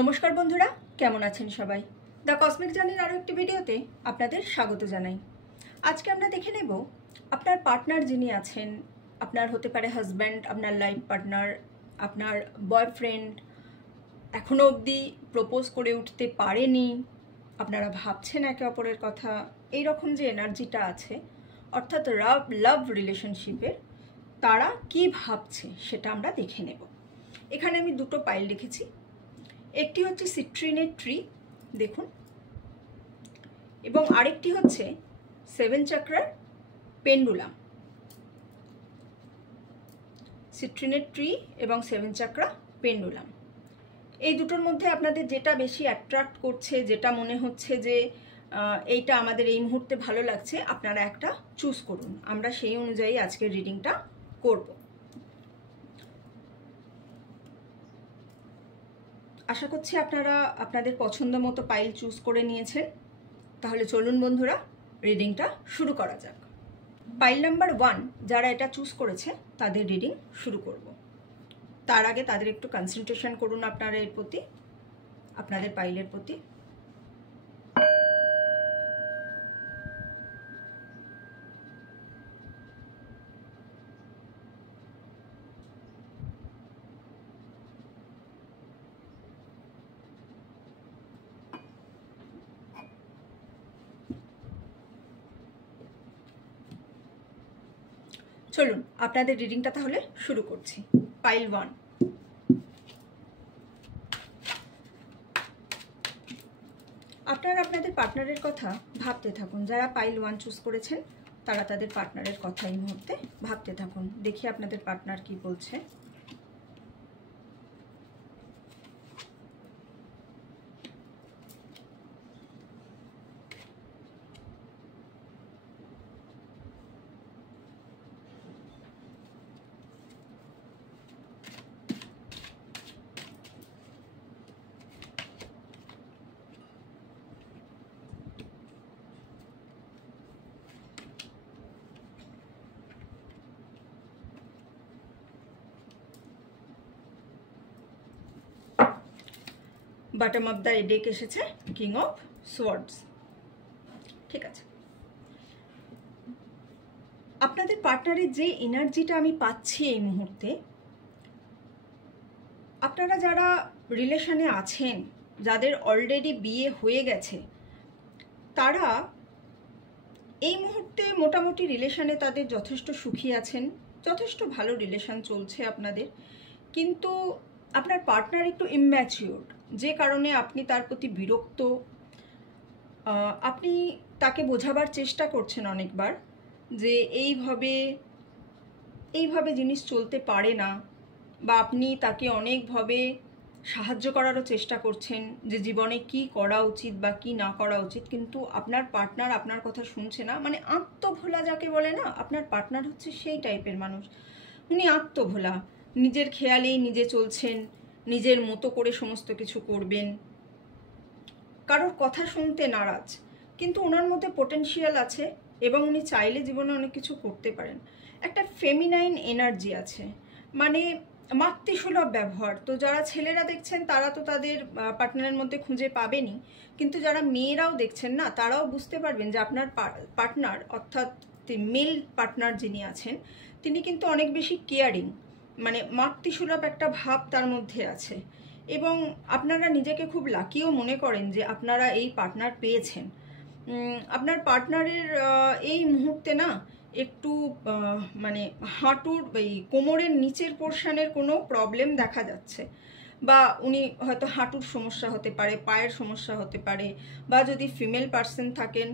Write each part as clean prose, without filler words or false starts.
নমস্কার বন্ধুরা, কেমন আছেন সবাই? দ্য কসমিক জার্নির আরও একটি ভিডিওতে আপনাদের স্বাগত জানাই। আজকে আমরা দেখে নেব আপনার পার্টনার যিনি আছেন, আপনার হতে পারে হাজব্যান্ড, আপনার লাইফ পার্টনার, আপনার বয়ফ্রেন্ড, এখনও অবধি প্রপোজ করে উঠতে পারেনি, আপনারা ভাবছেন একে অপরের কথা, এই রকম যে এনার্জিটা আছে, অর্থাৎ লাভ রিলেশনশিপের তারা কি ভাবছে সেটা আমরা দেখে নেব। এখানে আমি দুটো পাইল রেখেছি। একটি হচ্ছে সিট্রিনের ট্রি, দেখুন, এবং আরেকটি হচ্ছে 7 চাকরার পেন্ডুলাম। সিট্রিনের ট্রি এবং 7 চাকরা পেন্ডুলাম, এই দুটোর মধ্যে আপনাদের যেটা বেশি অ্যাট্রাক্ট করছে, যেটা মনে হচ্ছে যে এইটা আমাদের এই মুহূর্তে ভালো লাগছে, আপনারা একটা চুজ করুন। আমরা সেই অনুযায়ী আজকের রিডিংটা করব। আশা করছি আপনারা আপনাদের পছন্দ মতো পাইল চুজ করে নিয়েছেন। তাহলে চলুন বন্ধুরা, রিডিংটা শুরু করা যাক। পাইল নাম্বার 1 যারা এটা চুজ করেছে তাদের রিডিং শুরু করব। তার আগে তাদের একটু কনসেন্ট্রেশন করুন আপনারা এর প্রতি, আপনাদের পাইলের প্রতি। চলুন আপনাদের রিডিংটা তাহলে শুরু করছি। পাইল 1, আপনারা আপনাদের পার্টনারের কথা ভাবতে থাকুন। যারা পাইল 1 চুজ করেছেন তারা তাদের পার্টনারের কথা এই মুহূর্তে ভাবতে থাকুন। দেখি আপনাদের পার্টনার কি বলছে। বটম অফ দ্য ডেক এসেছে কিং অফ সোয়ার্ডস। ঠিক আছে, আপনাদের পার্টনারের যে এনার্জিটা আমি পাচ্ছি এই মুহূর্তে, আপনারা যারা রিলেশনে আছেন, যাদের অলরেডি বিয়ে হয়ে গেছে, তারা এই মুহূর্তে মোটামুটি রিলেশনে তাদের যথেষ্ট সুখী আছেন, যথেষ্ট ভালো রিলেশন চলছে আপনাদের। কিন্তু আপনার পার্টনার একটু ইম্যাচিওর, যে কারণে আপনি তার প্রতি বিরক্ত। আপনি তাকে বোঝাবার চেষ্টা করছেন অনেকবার যে এইভাবে জিনিস চলতে পারে না, বা আপনি তাকে অনেকভাবে সাহায্য করারও চেষ্টা করছেন যে জীবনে কি করা উচিত বা কি না করা উচিত, কিন্তু আপনার পার্টনার আপনার কথা শুনছে না। মানে আত্মভোলা যাকে বলে না, আপনার পার্টনার হচ্ছে সেই টাইপের মানুষ। উনি আত্মভোলা, নিজের খেয়ালেই নিজে চলছেন, নিজের মতো করে সমস্ত কিছু করবেন, কারোর কথা শুনতে নারাজ। কিন্তু ওনার মধ্যে পোটেনশিয়াল আছে এবং উনি চাইলে জীবনে অনেক কিছু করতে পারেন। একটা ফেমিনাইন এনার্জি আছে, মানে মাতৃসুলভ ব্যবহার। তো যারা ছেলেরা দেখছেন তারা তো তাদের পার্টনারের মধ্যে খুঁজে পাবেনই, কিন্তু যারা মেয়েরাও দেখছেন না, তারাও বুঝতে পারবেন যে আপনার পার্টনার, অর্থাৎ মেল পার্টনার যিনি আছেন, তিনি কিন্তু অনেক বেশি কেয়ারিং, মানে মাতৃসুলভ একটা ভাব তার মধ্যে আছে। এবং আপনারা নিজেকে খুব লাকিও মনে করেন যে আপনারা এই পার্টনার পেয়েছেন। আপনার পার্টনারের এই মুহূর্তে না একটু মানে হাঁটুর এই কোমরের নিচের পোর্শনের কোনো প্রবলেম দেখা যাচ্ছে, বা উনি হয়তো হাঁটুর সমস্যা হতে পারে, পায়ের সমস্যা হতে পারে, বা যদি ফিমেল পার্সন থাকেন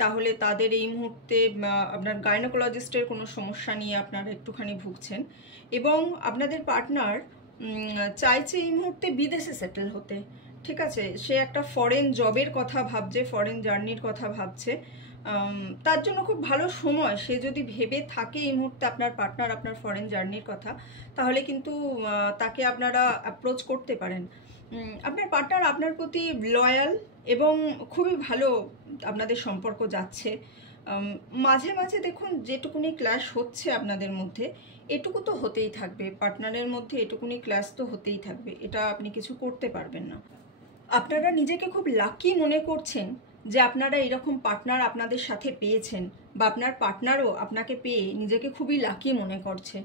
তাহলে তাদের এই মুহূর্তে আপনার গাইনোকোলজিস্টের কোনো সমস্যা নিয়ে আপনারা একটুখানি ভুগছেন। এবং আপনাদের পার্টনার চাইছে এই মুহূর্তে বিদেশে সেটেল হতে। ঠিক আছে, সে একটা ফরেন জবের কথা ভাবছে, ফরেন জার্নির কথা ভাবছে। তার জন্য খুব ভালো সময়। সে যদি ভেবে থাকে এই মুহূর্তে আপনার পার্টনার আপনার ফরেন জার্নির কথা, তাহলে কিন্তু তাকে আপনারা অ্যাপ্রোচ করতে পারেন। আপনার পার্টনার আপনার প্রতি লয়াল এবং খুবই ভালো আপনাদের সম্পর্ক যাচ্ছে। মাঝে মাঝে দেখুন যেটুকুনি ক্ল্যাশ হচ্ছে আপনাদের মধ্যে, এটুকু তো হতেই থাকবে, পার্টনারের মধ্যে এটুকুনি ক্ল্যাশ তো হতেই থাকবে, এটা আপনি কিছু করতে পারবেন না। আপনারা নিজেকে খুব লাকি মনে করছেন যে আপনারা এরকম পার্টনার আপনাদের সাথে পেয়েছেন, বা আপনার পার্টনারও আপনাকে পেয়ে নিজেকে খুবই লাকি মনে করছে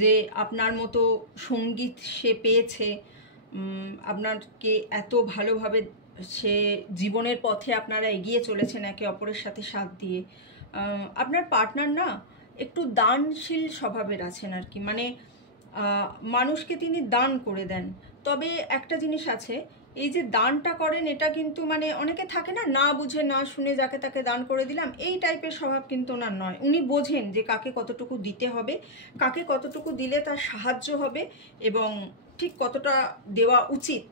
যে আপনার মতো সঙ্গীত সে পেয়েছে, আপনাকে এত ভালোভাবে সে জীবনের পথে আপনারা এগিয়ে চলেছেন একে অপরের সাথে সাথ দিয়ে। আপনার পার্টনার না একটু দানশীল স্বভাবের আছেন আর কি, মানে মানুষকে তিনি দান করে দেন। তবে একটা জিনিস আছে, এই যে দানটা করেন এটা কিন্তু মানে অনেকে থাকে না, না বুঝে না শুনে যাকে তাকে দান করে দিলাম, এই টাইপের স্বভাব কিন্তু ওনার নয়। উনি বোঝেন যে কাকে কতটুকু দিতে হবে, কাকে কতটুকু দিলে তার সাহায্য হবে এবং ঠিক কতটা দেওয়া উচিত।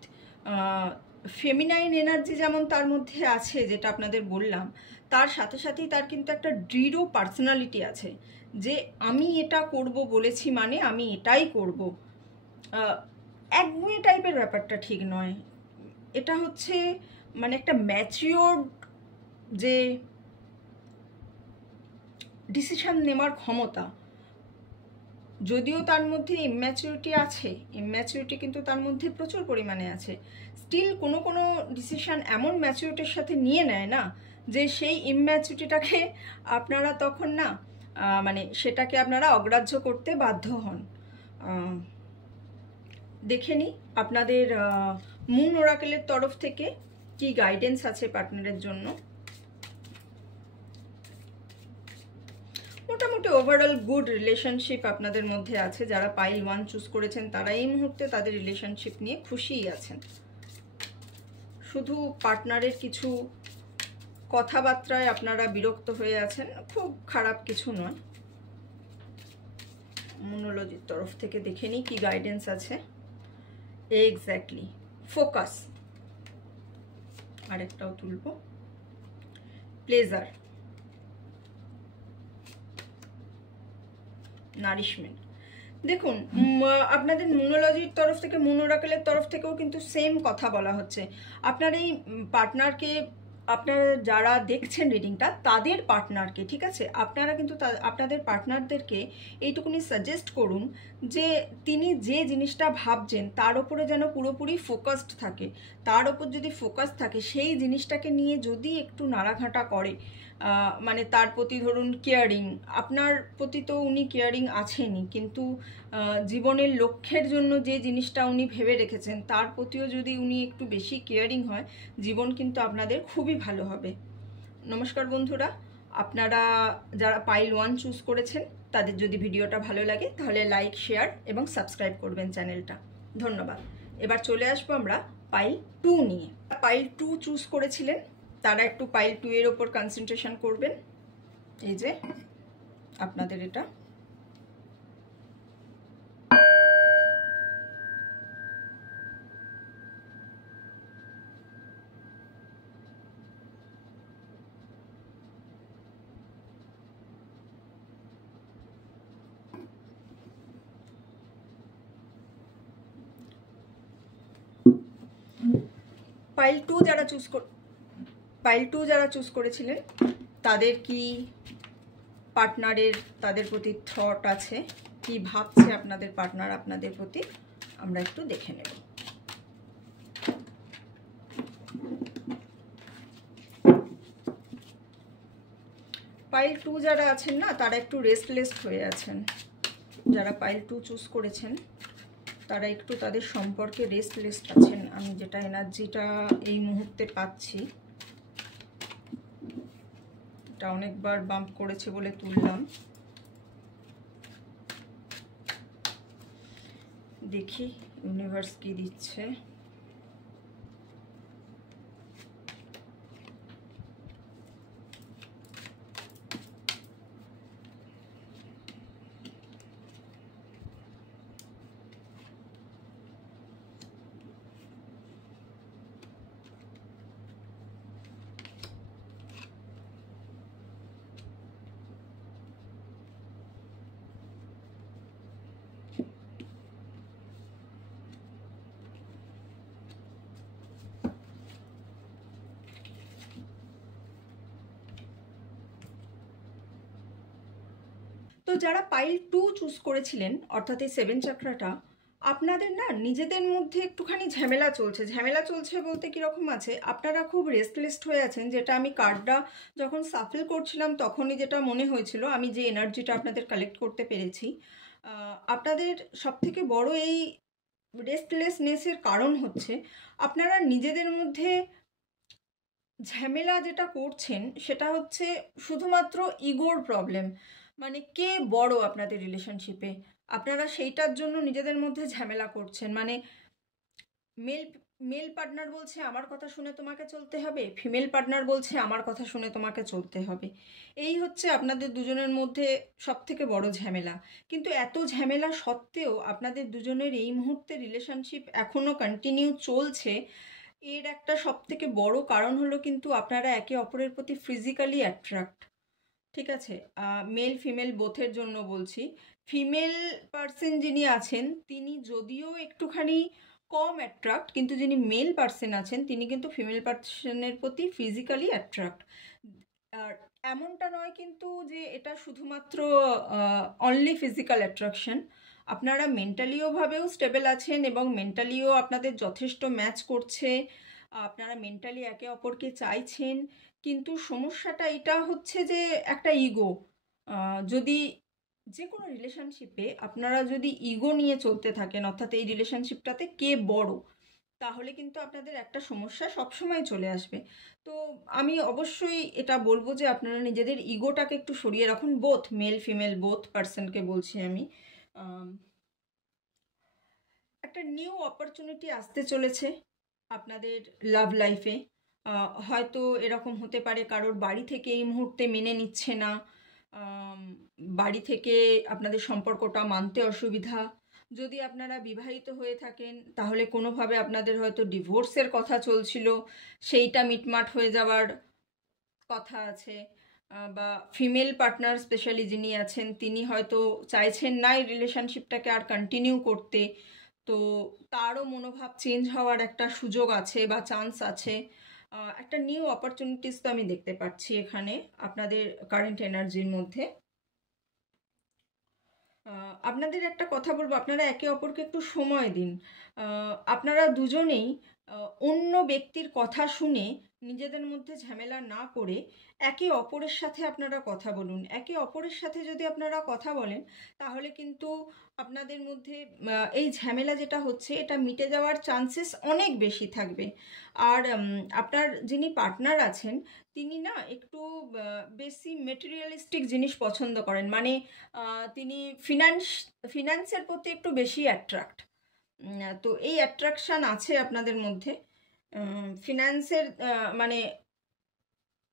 ফেমিনাইন এনার্জি যেমন তার মধ্যে আছে, যেটা আপনাদের বললাম, তার সাথে সাথেই তার কিন্তু একটা দৃঢ় পার্সোনালিটি আছে যে আমি এটা করব বলেছি মানে আমি এটাই করব। একগুঁয়ে টাইপের ব্যাপারটা ঠিক নয়, এটা হচ্ছে মানে একটা ম্যাচিওরড যে ডিসিশন নেওয়ার ক্ষমতা। যদিও তার মধ্যে ইম্যাচুরিটি আছে, ইম্যাচুরিটি কিন্তু তার মধ্যে প্রচুর পরিমাণে আছে, স্টিল কোনো কোনো ডিসিশন এমন ম্যাচুরিটির সাথে নিয়ে নেয় না যে সেই ইম্যাচুরিটিটাকে আপনারা তখন না মানে সেটাকে আপনারা অগ্রাহ্য করতে বাধ্য হন। দেখে নিই আপনাদের মুন ওরাকেলের তরফ থেকে কি গাইডেন্স আছে পার্টনারের জন্য। মোটামুটি ওভারঅল গুড রিলেশনশিপ আপনাদের মধ্যে আছে। যারা পাইল 1 চুজ করেছেন তারা এই মুহূর্তে তাদের রিলেশনশিপ নিয়ে খুশিই আছেন। শুধু পার্টনারের কিছু কথাবার্তায় আপনারা বিরক্ত হয়ে আছেন, খুব খারাপ কিছু নয়। মনোলজির তরফ থেকে দেখে নিই কি গাইডেন্স আছে। এক্স্যাক্টলি ফোকাস, আরেকটাও তুলব, প্লেজার, নারিশমেন্ট। দেখুন আপনাদের মুনোলজির তরফ থেকে, মুন ওরাকেলের তরফ থেকেও কিন্তু সেম কথা বলা হচ্ছে। আপনার এই পার্টনারকে, আপনারা যারা দেখছেন রিডিংটা তাদের পার্টনারকে, ঠিক আছে, আপনারা কিন্তু আপনাদের পার্টনারদেরকে এইটুকুনি সাজেস্ট করুন যে তিনি যে জিনিসটা ভাবছেন তার ওপরে যেন পুরোপুরি ফোকাসড থাকে। তার ওপর যদি ফোকাস থাকে, সেই জিনিসটাকে নিয়ে যদি একটু নাড়াঘাটা করে, মানে তার প্রতি ধরুন কেয়ারিং, আপনার প্রতি তো উনি কেয়ারিং আছেনই, কিন্তু জীবনের লক্ষ্যের জন্য যে জিনিসটা উনি ভেবে রেখেছেন তার প্রতিও যদি উনি একটু বেশি কেয়ারিং হয়, জীবন কিন্তু আপনাদের খুবই ভালো হবে। নমস্কার বন্ধুরা, আপনারা যারা পাইল 1 চুজ করেছেন তাদের যদি ভিডিওটা ভালো লাগে তাহলে লাইক, শেয়ার এবং সাবস্ক্রাইব করবেন চ্যানেলটা। ধন্যবাদ। এবার চলে আসবো আমরা পাইল 2 নিয়ে। পাইল 2 চুজ করেছিলেন তারা একটু পাইল 2 এর ওপর কনসেন্ট্রেশন করবেন। এই যে আপনাদের এটা পাইল 2 যারা চুজ করেছিলেন তাদের কি পার্টনারের তাদের প্রতি থট আছে, কি ভাবছে আপনাদের পার্টনার আপনাদের প্রতি, আমরা একটু দেখে নেব। পাইল 2 যারা আছেন না তারা একটু রেস্টলেস হয়ে আছেন। যারা পাইল 2 চুজ করেছেন তারা একটু তাদের সম্পর্কে রেস্টলেস আছেন। আমি যেটা এনার্জিটা এই মুহূর্তে পাচ্ছি, এটা অনেকবার বাম্প করেছে বলে তুললাম। দেখি ইউনিভার্স কি দিচ্ছে। তো যারা পাইল 2 চুজ করেছিলেন, অর্থাৎ এই 7 চাকরাটা আপনাদের না নিজেদের মধ্যে একটুখানি ঝামেলা চলছে বলতে কীরকম আছে, আপনারা খুব রেস্টলেস হয়ে আছেন, যেটা আমি কার্ডটা যখন সাফল করছিলাম তখনই যেটা মনে হয়েছিল, আমি যে এনার্জিটা আপনাদের কালেক্ট করতে পেরেছি। আপনাদের সবথেকে বড় এই রেস্টলেসনেসের কারণ হচ্ছে আপনারা নিজেদের মধ্যে ঝামেলা যেটা করছেন সেটা হচ্ছে শুধুমাত্র ইগোর প্রবলেম। মানে কে বড় আপনাদের রিলেশনশিপে, আপনারা সেইটার জন্য নিজেদের মধ্যে ঝামেলা করছেন। মানে মেল মেল পার্টনার বলছে আমার কথা শুনে তোমাকে চলতে হবে, ফিমেল পার্টনার বলছে আমার কথা শুনে তোমাকে চলতে হবে। এই হচ্ছে আপনাদের দুজনের মধ্যে সব থেকে বড় ঝামেলা। কিন্তু এত ঝামেলা সত্ত্বেও আপনাদের দুজনের এই মুহূর্তে রিলেশনশিপ এখনও কন্টিনিউ চলছে। এর একটা সব থেকে বড় কারণ হলো কিন্তু আপনারা একে অপরের প্রতি ফিজিক্যালি অ্যাট্রাক্ট। ঠিক আছে, মেল ফিমেল বোথের জন্য বলছি। ফিমেল পার্সন যিনি আছেন তিনি যদিও একটুখানি কম অ্যাট্রাক্ট, কিন্তু যিনি মেল পার্সন আছেন তিনি কিন্তু ফিমেল পার্সনের প্রতি ফিজিক্যালি অ্যাট্রাক্ট। আর এমনটা নয় কিন্তু যে এটা শুধুমাত্র অনলি ফিজিক্যাল অ্যাট্রাকশন। আপনারা মেন্টালিও ভাবেও স্টেবল আছেন এবং মেন্টালিও আপনাদের যথেষ্ট ম্যাচ করছে, আপনারা মেন্টালি একে অপরকে চাইছেন। কিন্তু সমস্যাটা এটা হচ্ছে যে একটা ইগো, যদি যে কোনো রিলেশনশিপে আপনারা যদি ইগো নিয়ে চলতে থাকেন, অর্থাৎ এই রিলেশনশিপটাতে কে বড়, তাহলে কিন্তু আপনাদের একটা সমস্যা সবসময় চলে আসবে। তো আমি অবশ্যই এটা বলবো যে আপনারা নিজেদের ইগোটাকে একটু সরিয়ে রাখুন, বোথ মেল ফিমেল বোথ পার্সনকে বলছি আমি। একটা নিউ অপরচুনিটি আসতে চলেছে আপনাদের লাভ লাইফে। হয়তো এরকম হতে পারে কারোর বাড়ি থেকে এই মুহূর্তে মেনে নিচ্ছে না, বাড়ি থেকে আপনাদের সম্পর্কটা মানতে অসুবিধা। যদি আপনারা বিবাহিত হয়ে থাকেন তাহলে কোনোভাবে আপনাদের হয়তো ডিভোর্সের কথা চলছিল, সেইটা মিটমাট হয়ে যাওয়ার কথা আছে। বা ফিমেল পার্টনার স্পেশালি যিনি আছেন তিনি হয়তো চাইছেন না এই রিলেশনশিপটাকে আর কন্টিনিউ করতে, তো তারও মনোভাব চেঞ্জ হওয়ার একটা সুযোগ আছে বা চান্স আছে। একটা নিউ অপরচুনিটিস তো আমি দেখতে পাচ্ছি এখানে আপনাদের কারেন্ট এনার্জির মধ্যে। আপনাদের একটা কথা বলবো, আপনারা একে অপরকে একটু সময় দিন। আপনারা দুজনেই অন্য ব্যক্তির কথা শুনে নিজেদের মধ্যে ঝামেলা না করে একে অপরের সাথে আপনারা কথা বলুন। একে অপরের সাথে যদি আপনারা কথা বলেন তাহলে কিন্তু আপনাদের মধ্যে এই ঝামেলা যেটা হচ্ছে এটা মিটে যাওয়ার চান্সেস অনেক বেশি থাকবে। আর আপনার যিনি পার্টনার আছেন তিনি না একটু বেশি মেটেরিয়ালিস্টিক জিনিস পছন্দ করেন। মানে তিনি ফিনান্সের প্রতি একটু বেশি অ্যাট্রাক্ট। তো এই অ্যাট্রাকশান আছে আপনাদের মধ্যে। ফিনান্সের মানে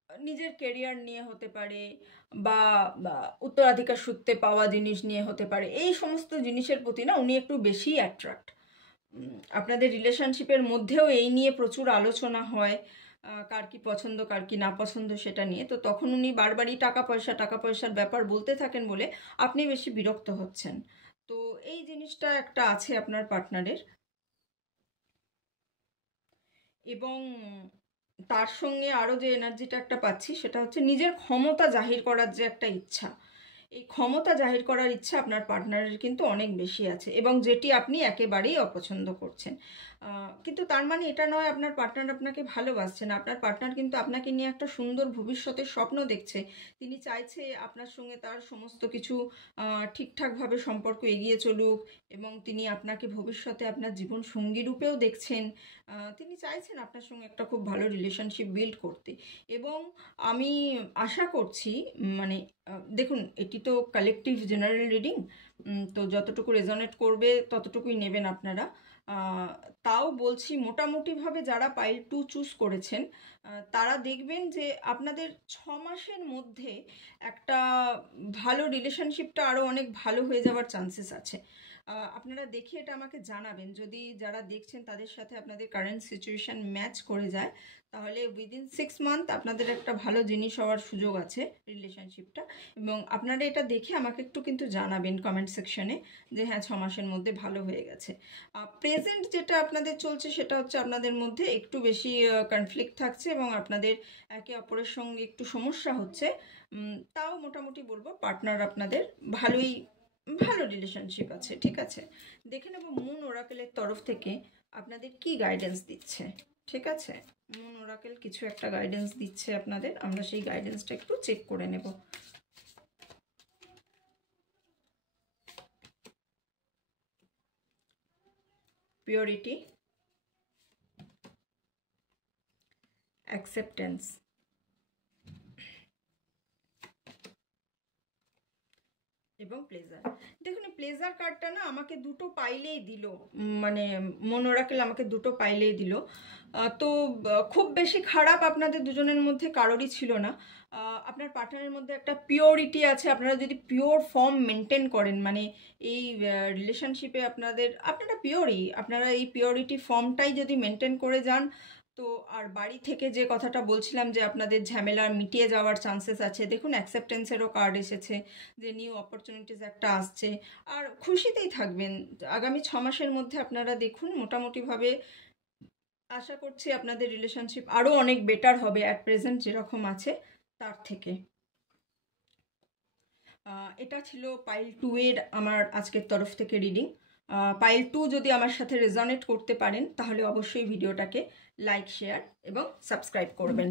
নিজের কেরিয়ার নিয়ে হতে পারে বা উত্তরাধিকার সূত্রে পাওয়া জিনিস নিয়ে হতে পারে, এই সমস্ত জিনিসের প্রতি না উনি একটু বেশি অ্যাট্রাক্ট। আপনাদের রিলেশনশিপের মধ্যেও এই নিয়ে প্রচুর আলোচনা হয়, কার কি পছন্দ কার কি না পছন্দ সেটা নিয়ে। তো তখন উনি বারবারই টাকা পয়সার ব্যাপার বলতে থাকেন বলে আপনি বেশি বিরক্ত হচ্ছেন। তো এই জিনিসটা একটা আছে আপনার পার্টনারের। এবং তার সঙ্গে আরও যে এনার্জিটা একটা পাচ্ছি সেটা হচ্ছে নিজের ক্ষমতা জাহির করার যে একটা ইচ্ছা। এই ক্ষমতা জাহির করার ইচ্ছা আপনার পার্টনারের কিন্তু অনেক বেশি আছে এবং যেটি আপনি একেবারেই অপছন্দ করছেন। কিন্তু তার মানে এটা নয় আপনার পার্টনার আপনাকে ভালোবাসছে না। আপনার পার্টনার কিন্তু আপনাকে নিয়ে একটা সুন্দর ভবিষ্যতের স্বপ্ন দেখছে। তিনি চাইছে আপনার সঙ্গে তার সমস্ত কিছু ঠিকঠাকভাবে সম্পর্ক এগিয়ে চলুক এবং তিনি আপনাকে ভবিষ্যতে আপনার জীবন সঙ্গী রূপেও দেখছেন। তিনি চাইছেন আপনার সঙ্গে একটা খুব ভালো রিলেশনশিপ বিল্ড করতে। এবং আমি আশা করছি, মানে দেখুন এটি তো কালেকটিভ জেনারেল রিডিং, তো যতটুকু রেজনেট করবে ততটুকুই নেবেন আপনারা। তাও বলছি মোটামুটিভাবে যারা পাইল 2 চুজ করেছেন তারা দেখবেন যে আপনাদের 6 মাসের মধ্যে একটা ভালো রিলেশনশিপটা আরও অনেক ভালো হয়ে যাওয়ার চান্সেস আছে। আপনারা দেখে এটা আমাকে জানাবেন, যদি যারা দেখছেন তাদের সাথে আপনাদের কারেন্ট সিচুয়েশান ম্যাচ করে যায় তাহলে উইদিন 6 মান্থ আপনাদের একটা ভালো জিনিস হওয়ার সুযোগ আছে রিলেশনশিপটা। এবং আপনারা এটা দেখে আমাকে একটু কিন্তু জানাবেন কমেন্ট সেকশনে যে হ্যাঁ 6 মাসের মধ্যে ভালো হয়ে গেছে। প্রেজেন্ট যেটা আপনাদের চলছে সেটা হচ্ছে আপনাদের মধ্যে একটু বেশি কনফ্লিক্ট থাকছে এবং আপনাদের একে অপরের সঙ্গে একটু সমস্যা হচ্ছে। তাও মোটামুটি বলবো পার্টনার আপনাদের ভালোই ভালো রিলেশনশিপ আছে, ঠিক আছে। দেখে নেব মুন ওরাকেলের তরফ থেকে আপনাদের কি গাইডেন্স দিচ্ছে, ঠিক আছে। মুন ওরাকেল কিছু একটা গাইডেন্স দিচ্ছে আপনাদের, আমরা সেই গাইডেন্সটা একটু চেক করে নেব। পিওরিটি, অ্যাকসেপ্টেন্স এবং প্লেজার। দেখুন প্লেজার কার্ডটা না আমাকে দুটো পাইলেই দিল, মানে মনোরাকেল আমাকে দুটো পাইলেই দিল। তো খুব বেশি খারাপ আপনাদের দুজনের মধ্যে কারোরই ছিল না। আপনার পার্টনারের মধ্যে একটা পিওরিটি আছে, আপনারা যদি পিওর ফর্ম মেনটেন করেন, মানে এই রিলেশনশিপে আপনারা পিওরই, আপনারা এই পিওরিটি ফর্মটাই যদি মেনটেন করে যান, তো আর বাড়ি থেকে যে কথাটা বলছিলাম যে আপনাদের ঝামেলা মিটিয়ে যাওয়ার চান্সেস আছে। দেখুন অ্যাকসেপ্টেন্সেরও কার্ড এসেছে, যে নিউ অপরচুনিটিস একটা আসছে, আর খুশিতেই থাকবেন আগামী 6 মাসের মধ্যে। আপনারা দেখুন মোটামুটিভাবে আশা করছি আপনাদের রিলেশনশিপ আরও অনেক বেটার হবে অ্যাট প্রেজেন্ট যেরকম আছে তার থেকে। এটা ছিল পাইল 2 এর আমার আজকের তরফ থেকে রিডিং। পাইল 2 যদি আমার সাথে রেজনেট করতে পারেন তাহলে অবশ্যই ভিডিওটাকে লাইক, শেয়ার এবং সাবস্ক্রাইব করবেন।